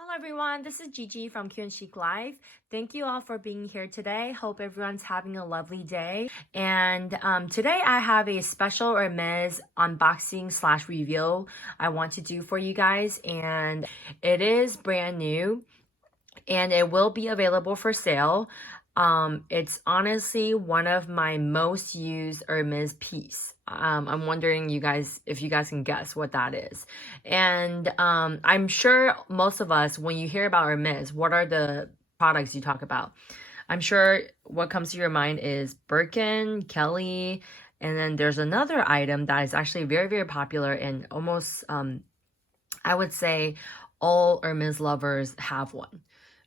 Hello everyone, this is Gigi from 𝗀𝗏𝗃 Live. Thank you all for being here today. Hope everyone's having a lovely day. And today I have a special Hermes unboxing / review I want to do for you guys. And it is brand new and it will be available for sale. It's honestly one of my most used Hermes piece. I'm wondering if you guys can guess what that is. And I'm sure most of us, when you hear about Hermes, what are the products you talk about? I'm sure what comes to your mind is Birkin, Kelly, and then there's another item that is actually very, very popular and almost, I would say all Hermes lovers have one.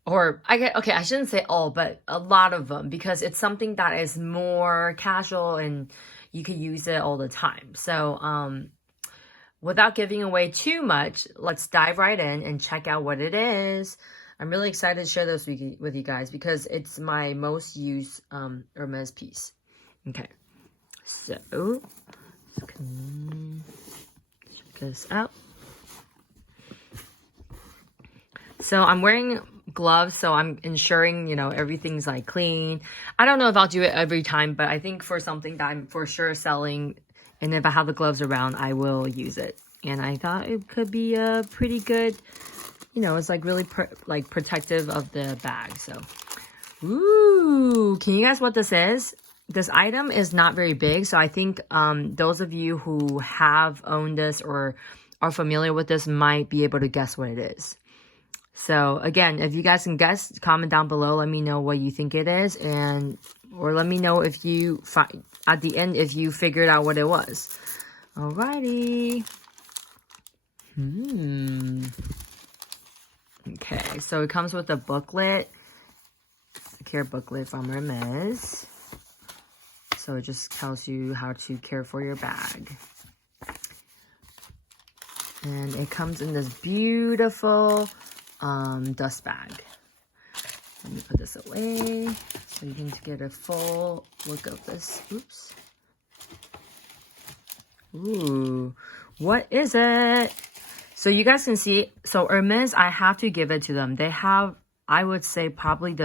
Or I shouldn't say all, but a lot of them, because it's something that is more casual and you could use it all the time. So without giving away too much, let's dive right in and check out what it is. I'm really excited to share this with you guys because it's my most used Hermes piece. Okay, so let's check this out. So I'm wearing gloves, so I'm ensuring, everything's like clean. I don't know if I'll do it every time, but I think for something that I'm for sure selling, and if I have the gloves around, I will use it. And I thought it could be a pretty good, it's like really protective of the bag. So, ooh, can you guess what this is? This item is not very big, so I think those of you who have owned this or are familiar with this might be able to guess what it is. So again, if you guys can guess, comment down below. Let me know what you think it is, or let me know if you at the end if you figured out what it was. Alrighty. Okay, so it comes with a booklet, a care booklet from Hermes. So it just tells you how to care for your bag. And it comes in this beautiful dust bag. Let me put this away so you can get a full look of this. Oops. Ooh, what is it? So you guys can see, so Hermes, I have to give it to them. They have, I would say, probably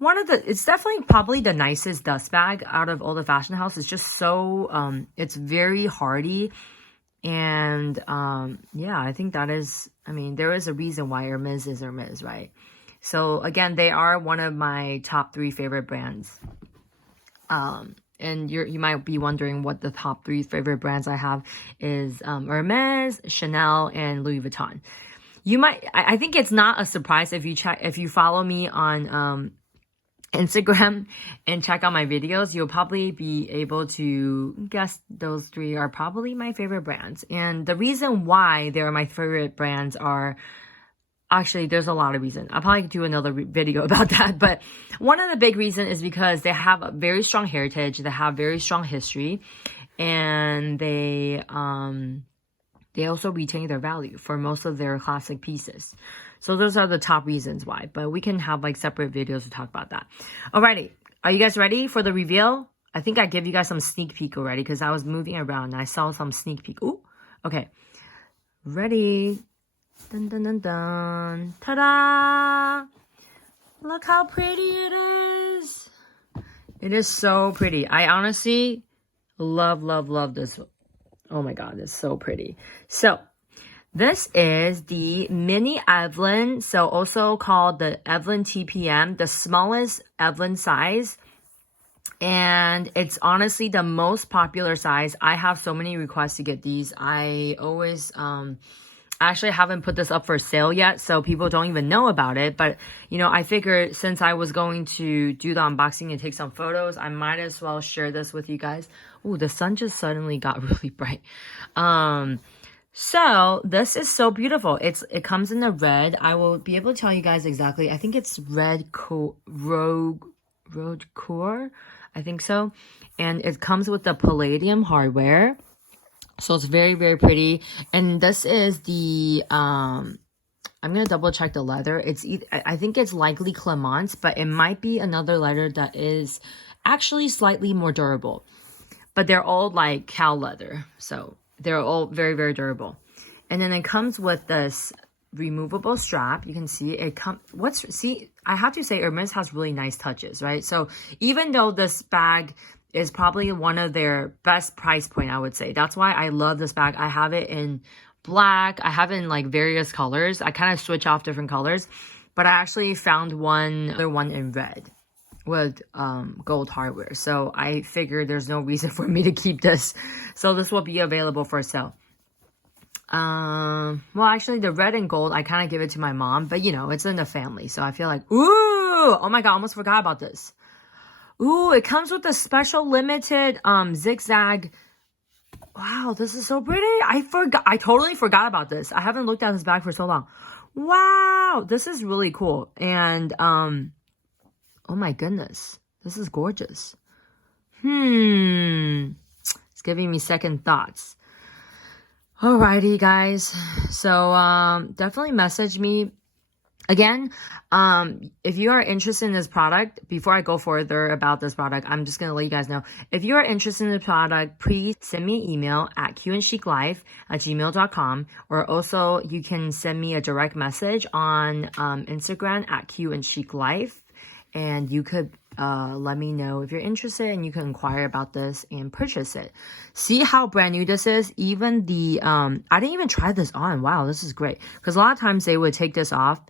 it's definitely probably the nicest dust bag out of all the fashion houses. It's just so, it's very hardy. And yeah, I think that is, there is a reason why Hermes is Hermes, right? So again, they are one of my top 3 favorite brands. And you might be wondering what the top 3 favorite brands I have is Hermes, Chanel, and Louis Vuitton. I think it's not a surprise if you follow me on Instagram and check out my videos, you'll probably be able to guess those 3 are probably my favorite brands. And the reason why they're my favorite brands are, actually, there's a lot of reasons. I'll probably do another video about that. But one of the big reasons is because they have a very strong heritage, they have very strong history, and they also retain their value for most of their classic pieces. So those are the top reasons why, but we can have separate videos to talk about that. Alrighty, are you guys ready for the reveal? I think I gave you guys some sneak peek already because I was moving around and I saw some sneak peek. Ooh, okay. Ready? Dun dun dun dun. Ta-da! Look how pretty it is. It is so pretty. I honestly love this. Oh my god, it's so pretty. So this is the Mini Evelyne, so also called the Evelyne TPM, the smallest Evelyne size. And it's honestly the most popular size. I have so many requests to get these. I always, actually haven't put this up for sale yet, so people don't even know about it. But, I figured since I was going to do the unboxing and take some photos, I might as well share this with you guys. Ooh, the sun just suddenly got really bright. So this is so beautiful. It comes in the red. I will be able to tell you guys exactly. I think it's red road core. I think so. And it comes with the palladium hardware. So it's very, very pretty. And this is the I'm gonna double check the leather. I think it's likely Clément, but it might be another leather that is actually slightly more durable. But they're all like cow leather, so they're all very, very durable. And then it comes with this removable strap. You can see it I have to say Hermes has really nice touches, right? So even though this bag is probably one of their best price point, I would say. That's why I love this bag. I have it in black. I have it in like various colors. I kind of switch off different colors, but I actually found other one in red with gold hardware. So I figured there's no reason for me to keep this. So this will be available for sale. Well, actually the red and gold, I kind of give it to my mom, but you know, it's in the family. So I feel like, ooh, oh my God, I almost forgot about this. Ooh, it comes with a special limited zigzag. Wow, this is so pretty. I totally forgot about this. I haven't looked at this bag for so long. Wow, this is really cool. And oh my goodness, this is gorgeous. It's giving me second thoughts. Alrighty, guys. So definitely message me. Again, if you are interested in this product, before I go further about this product, I'm just going to let you guys know. If you are interested in the product, please send me an email at 𝗀𝗏𝗡𝗏𝗏@gmail.com, or also you can send me a direct message on Instagram at 𝗀𝗏𝗏𝗏, and you could let me know if you're interested, and you can inquire about this and purchase it. See how brand new this is? Even the, I didn't even try this on. Wow, this is great. Because a lot of times they would take this off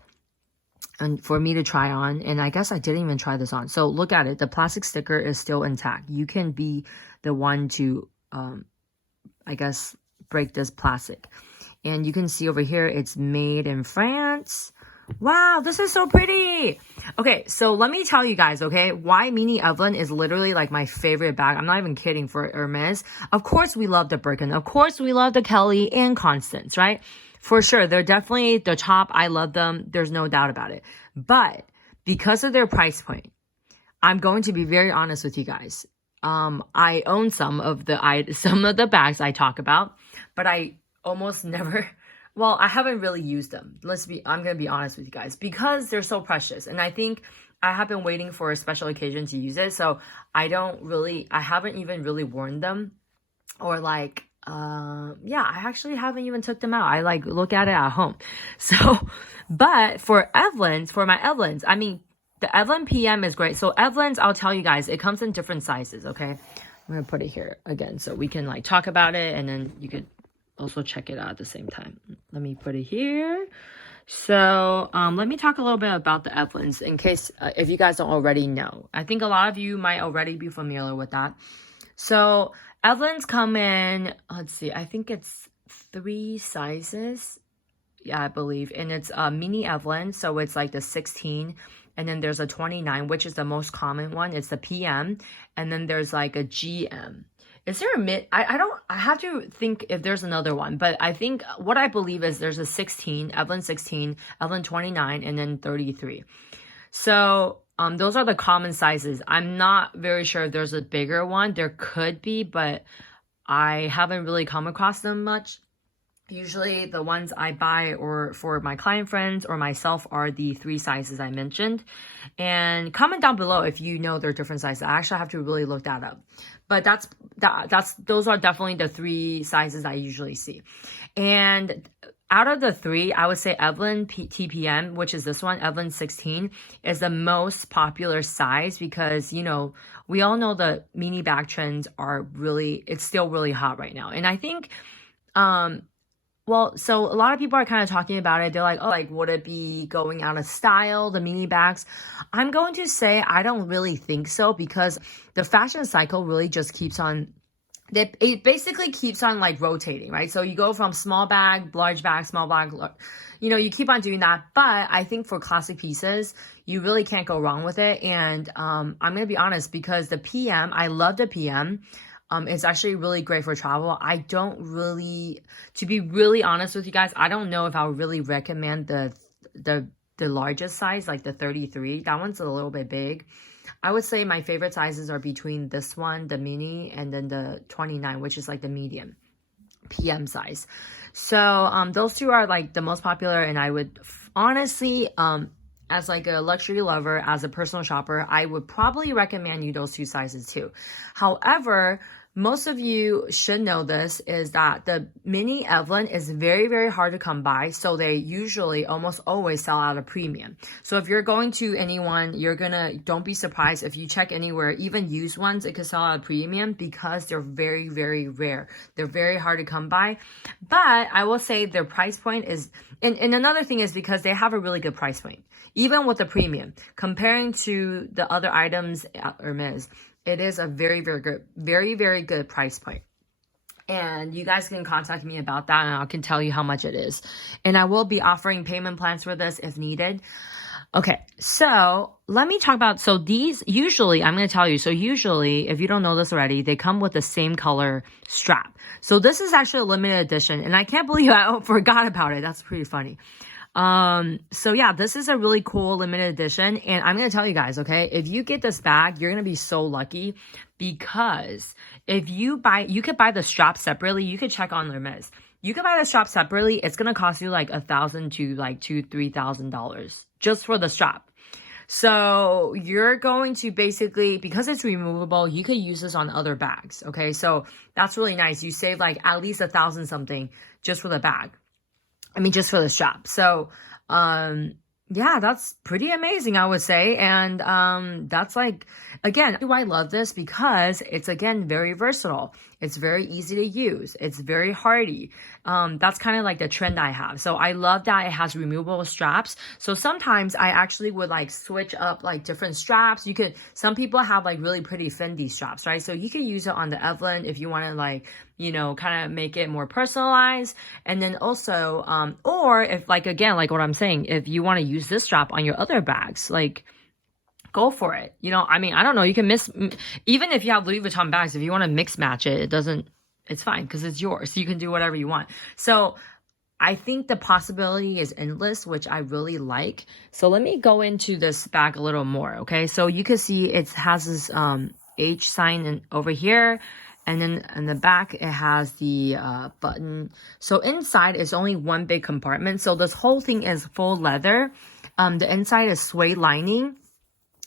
and for me to try on, and I guess I didn't even try this on. So look at it. The plastic sticker is still intact. You can be the one to, I guess, break this plastic. And you can see over here, it's made in France. Wow, this is so pretty. Okay, so let me tell you guys, okay, why Mini Evelyne is literally like my favorite bag. I'm not even kidding, for Hermes. Of course, we love the Birkin. Of course, we love the Kelly and Constance, right? For sure, they're definitely the top. I love them. There's no doubt about it. But because of their price point, I'm going to be very honest with you guys. I own some of the bags I talk about, but I almost never. Well, I haven't really used them. I'm going to be honest with you guys, because they're so precious. And I think I have been waiting for a special occasion to use it. So I haven't even really worn them, or like, yeah, I actually haven't even took them out. I like look at it at home. So, but for my Evelynes, I mean, the Evelyne PM is great. So Evelynes, I'll tell you guys, it comes in different sizes. Okay. I'm going to put it here again, so we can like talk about it, and then you could also check it out at the same time. Let me put it here. So let me talk a little bit about the Evelynes, in case if you guys don't already know. I think a lot of you might already be familiar with that. So Evelynes come in, let's see, I think it's 3 sizes. Yeah, I believe. And it's a Mini Evelyne, so it's like the 16. And then there's a 29, which is the most common one. It's the PM. And then there's like a GM. Is there a mid? I have to think if there's another one, but I think what I believe is there's a 16, Evelyne 16, Evelyne 29, and then 33. So those are the common sizes. I'm not very sure if there's a bigger one. There could be, but I haven't really come across them much. Usually the ones I buy or for my client friends or myself are the 3 sizes I mentioned. And comment down below if you know they're different sizes. I actually have to really look that up. But those are definitely the 3 sizes I usually see. And out of the 3, I would say Evelyne TPM, which is this one, Evelyne 16, is the most popular size, because, you know, we all know the mini bag trends it's still really hot right now. And I think, well, so a lot of people are kind of talking about it. They're like, oh, like, would it be going out of style, the mini bags? I'm going to say I don't really think so, because the fashion cycle really just keeps on, it basically keeps on like rotating, right? So you go from small bag, large bag, small bag, you know, you keep on doing that. But I think for classic pieces, you really can't go wrong with it. And I'm going to be honest, because the PM, I love the PM. It's actually really great for travel. I don't really, to be really honest with you guys, I don't know if I would really recommend the largest size, like the 33. That one's a little bit big. I would say my favorite sizes are between this one, the mini, and then the 29, which is like the medium PM size. So those 2 are like the most popular, and I would honestly, as like a luxury lover, as a personal shopper, I would probably recommend you those 2 sizes too. However, most of you should know this, is that the Mini Evelyne is very, very hard to come by. So they usually almost always sell out a premium. So if you're going to anyone, don't be surprised if you check anywhere, even used ones, it could sell out a premium because they're very, very rare. They're very hard to come by. But I will say their price point is, and another thing is because they have a really good price point. Even with the premium, comparing to the other items at Hermes, it is a very, very good price point. And you guys can contact me about that and I can tell you how much it is. And I will be offering payment plans for this if needed. Okay, so let me talk about, so these usually, I'm going to tell you, so usually, if you don't know this already, they come with the same color strap. So this is actually a limited edition and I can't believe I forgot about it. That's pretty funny. So yeah, this is a really cool limited edition and I'm going to tell you guys, okay, if you get this bag, you're going to be so lucky because if you could buy the strap separately. You could check on Hermes. You could buy the strap separately. It's going to cost you like $1,000 to like $2,000-$3,000 just for the strap. So you're going to basically, because it's removable, you could use this on other bags. Okay. So that's really nice. You save like at least $1,000 something just for the bag. I mean, just for the strap. So, yeah, that's pretty amazing, I would say. And, that's like, again, do I love this? Because it's, again, very versatile. It's very easy to use. It's very hardy. That's kind of like the trend I have. So I love that it has removable straps. So sometimes I actually would like switch up like different straps. Some people have like really pretty Fendi straps, right? So you could use it on the Evelyne if you want to like, kind of make it more personalized. And then also, or if like, again, like what I'm saying, if you want to use this strap on your other bags, like, go for it. I mean, I don't know. You can even if you have Louis Vuitton bags, if you want to mix match it, it's fine because it's yours. So you can do whatever you want. So I think the possibility is endless, which I really like. So let me go into this bag a little more. Okay. So you can see it has this, H sign over here. And then in the back, it has the button. So inside is only one big compartment. So this whole thing is full leather. The inside is suede lining.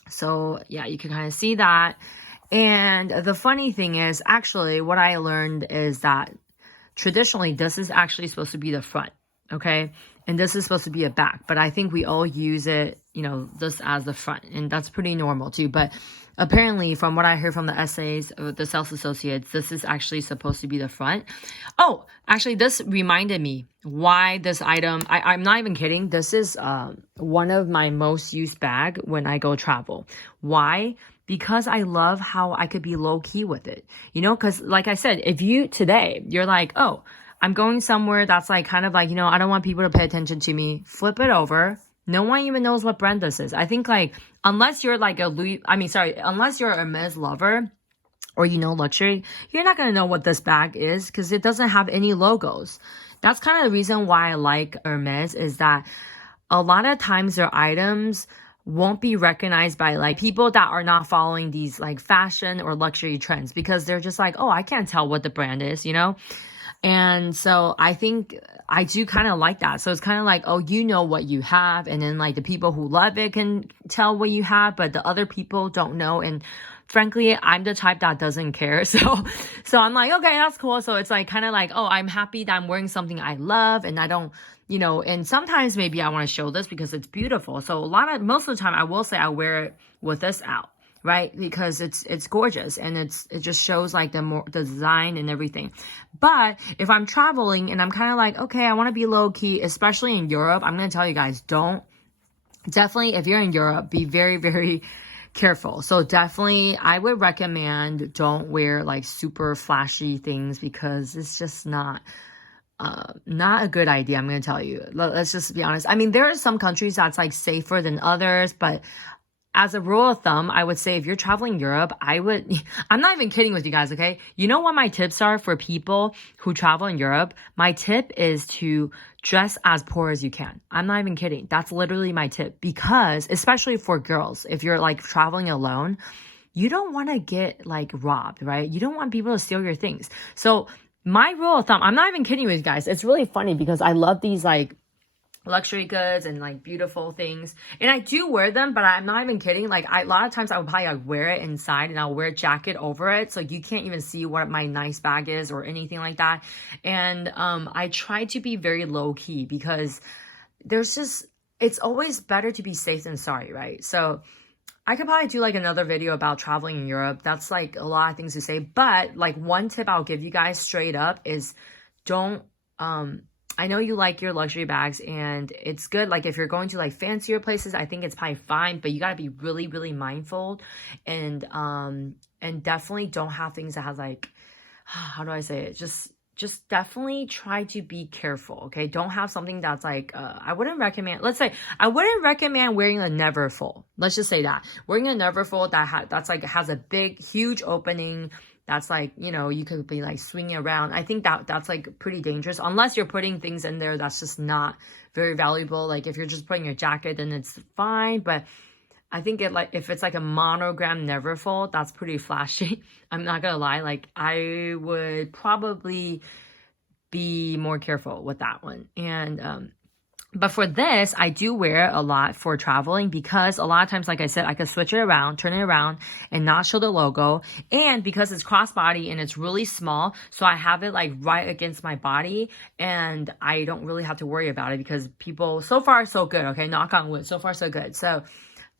So yeah, you can kind of see that. And the funny thing is, actually, what I learned is that traditionally, this is actually supposed to be the front, okay? And this is supposed to be a back. But I think we all use it, this as the front. And that's pretty normal too. But apparently, from what I heard from the essays, the sales associates, this is actually supposed to be the front. Oh, actually, this reminded me why this item, I'm not even kidding. This is one of my most used bag when I go travel. Why? Because I love how I could be low key with it. Because like I said, if you're like, oh, I'm going somewhere that's like kind of like, I don't want people to pay attention to me. Flip it over. No one even knows what brand this is. I think like, unless you're like unless you're a Hermes lover or luxury, you're not going to know what this bag is because it doesn't have any logos. That's kind of the reason why I like Hermes, is that a lot of times their items won't be recognized by like people that are not following these like fashion or luxury trends because they're just like, oh, I can't tell what the brand is, And so I think I do kind of like that. So it's kind of like, oh, you know what you have. And then like the people who love it can tell what you have, but the other people don't know. And frankly, I'm the type that doesn't care. So I'm like, okay, that's cool. So it's like kind of like, oh, I'm happy that I'm wearing something I love and I don't, and sometimes maybe I want to show this because it's beautiful. So most of the time I will say I wear it with this out. Right? Because it's gorgeous and it just shows like the design and everything. But if I'm traveling and I'm kind of like, okay, I want to be low key, especially in Europe, I'm going to tell you guys, definitely if you're in Europe, be very, very careful. So definitely I would recommend don't wear like super flashy things because it's just not a good idea. I'm going to tell you, let's just be honest. I mean, there are some countries that's like safer than others, but as a rule of thumb, I would say if you're traveling Europe, I'm not even kidding with you guys, okay? You know what my tips are for people who travel in Europe? My tip is to dress as poor as you can. I'm not even kidding. That's literally my tip because, especially for girls, if you're like traveling alone, you don't want to get like robbed, right? You don't want people to steal your things. So my rule of thumb, I'm not even kidding with you guys. It's really funny because I love these like luxury goods and like beautiful things, and I do wear them, but I'm not even kidding. Like a lot of times I would probably like wear it inside and I'll wear a jacket over it, so you can't even see what my nice bag is or anything like that. And I try to be very low-key because it's always better to be safe than sorry, right? So I could probably do like another video about traveling in Europe. That's like a lot of things to say, but like one tip I'll give you guys straight up is don't I know you like your luxury bags and it's good. Like if you're going to like fancier places, I think it's probably fine, but you got to be really, really mindful and definitely don't have things that has like, how do I say it? Just definitely try to be careful. Okay. Don't have something that's like, I wouldn't recommend wearing a never full. Let's just say that wearing a never full that's like, has a big, huge opening. That's like, you know, you could be like swinging around. I think that's like pretty dangerous unless you're putting things in there that's just not very valuable. Like if you're just putting your jacket, then it's fine. But I think if it's like a monogram Neverfull, that's pretty flashy. I'm not gonna lie. Like I would probably be more careful with that one. And but for this, I do wear a lot for traveling because a lot of times, like I said, I could switch it around, turn it around and not show the logo. And because it's crossbody and it's really small, so I have it like right against my body and I don't really have to worry about it because people, so far so good, okay? Knock on wood, so far so good. So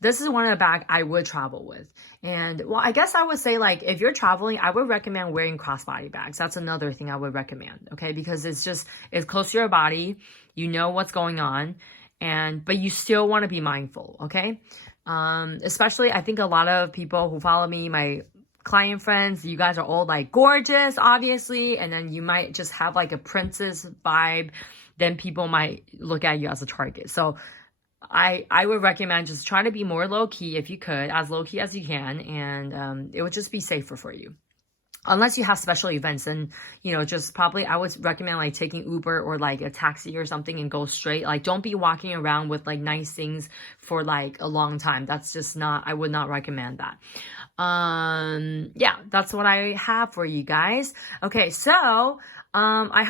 this is one of the bags I would travel with. And well, I guess I would say like, if you're traveling, I would recommend wearing crossbody bags. That's another thing I would recommend, okay? Because it's close to your body. You know what's going on, but you still want to be mindful, okay? Especially, I think a lot of people who follow me, my client friends, you guys are all like gorgeous, obviously, and then you might just have like a princess vibe. Then people might look at you as a target. So I would recommend just try to be more low-key if you could, as low-key as you can, and it would just be safer for you. Unless you have special events, and you know, just probably I would recommend like taking Uber or like a taxi or something and go straight. Like don't be walking around with like nice things for like a long time. That's just not, I would not recommend that. Yeah, that's what I have for you guys. Okay, so I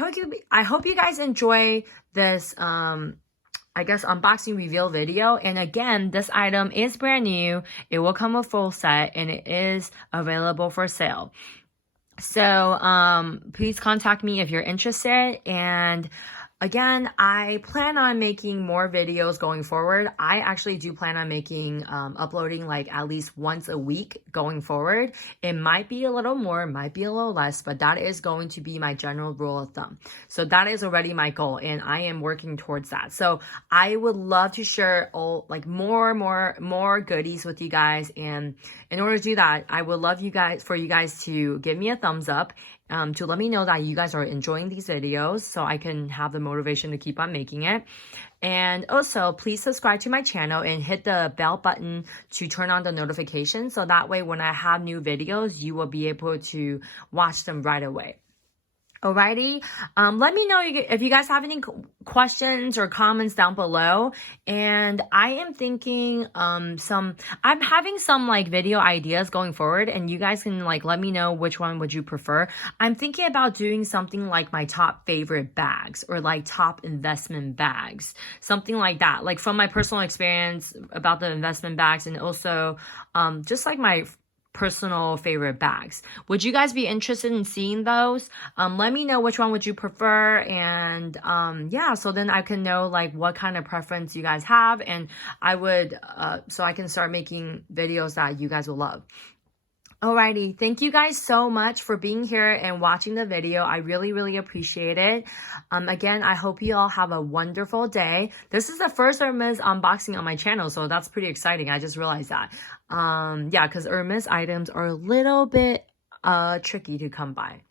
hope you guys enjoy this I guess unboxing reveal video. And again, this item is brand new. It will come with full set and it is available for sale. So please contact me if you're interested. And again, I plan on making more videos going forward. I actually do plan on making, uploading like at least once a week going forward. It might be a little more, might be a little less, but that is going to be my general rule of thumb. So that is already my goal and I am working towards that. So I would love to share all like more goodies with you guys. And in order to do that, I would love for you guys to give me a thumbs up, to let me know that you guys are enjoying these videos so I can have the motivation to keep on making it. And also, please subscribe to my channel and hit the bell button to turn on the notifications so that way when I have new videos, you will be able to watch them right away. Alrighty, let me know if you guys have any questions or comments down below. And I am thinking I'm having some like video ideas going forward, and you guys can like let me know which one would you prefer. I'm thinking about doing something like my top favorite bags or like top investment bags, something like that, like from my personal experience about the investment bags, and also just like my personal favorite bags. Would you guys be interested in seeing those? Let me know which one would you prefer, and yeah, so then I can know like what kind of preference you guys have, and I would so I can start making videos that you guys will love. Alrighty, thank you guys so much for being here and watching the video. I really appreciate it. Again, I hope you all have a wonderful day. This is the first Hermes unboxing on my channel, so that's pretty exciting. I just realized that. Yeah, because Hermes items are a little bit tricky to come by.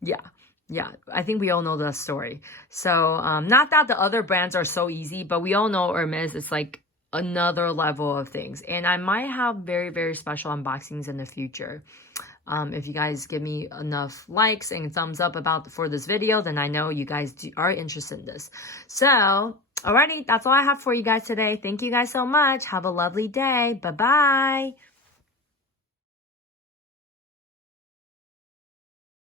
Yeah, I think we all know the story. So not that the other brands are so easy, but we all know Hermes is like another level of things, and I might have very special unboxings in the future. If you guys give me enough likes and thumbs up for this video, then I know you guys are interested in this. So alrighty, that's all I have for you guys today. Thank you guys so much. Have a lovely day. Bye bye.